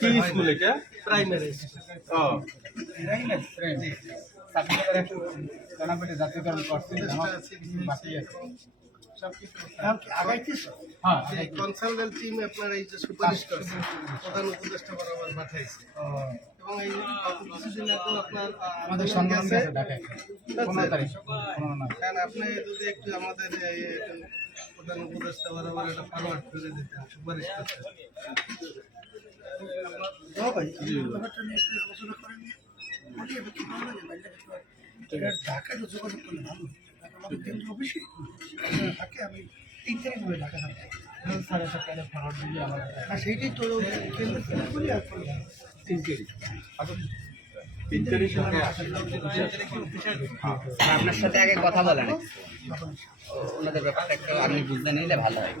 কি স্কুল এটা? প্রাইমারি ও। জাতীয়করণ করছে বাকি আছে। হ্যাঁ এই কনসালটেন্ট টিম আপনার এই যে সুপারিশ করছে প্রধান উপদেষ্টা বরাবর পাঠাইছে। এবং এই কিছুদিন আপনার আমাদের সম্মেলন আছে ঢাকায়। কারণ আপনি যদি একটু আমাদের প্রধান উপদেষ্টা বরাবর এটা ফরওয়ার্ড করে দিতেন সুপারিশ করতেন। ঢাকায় যোগাযোগ করলে ভালো আমাদের কেন্দ্র অফিসে থাকে আমি তিন তারিখ হয়ে ঢাকা থাকি সাড়ে সাতটায় ফরওয়ার্ড দিলে আমার আর সেইটাই তো কেন্দ্র থেকে করি আর করি না। তিন তারিখ। আপনার সাথে আগে কথা বলেন ওনাদের ব্যাপারটা একটু আপনি বুঝতে নিলে ভালো হয়।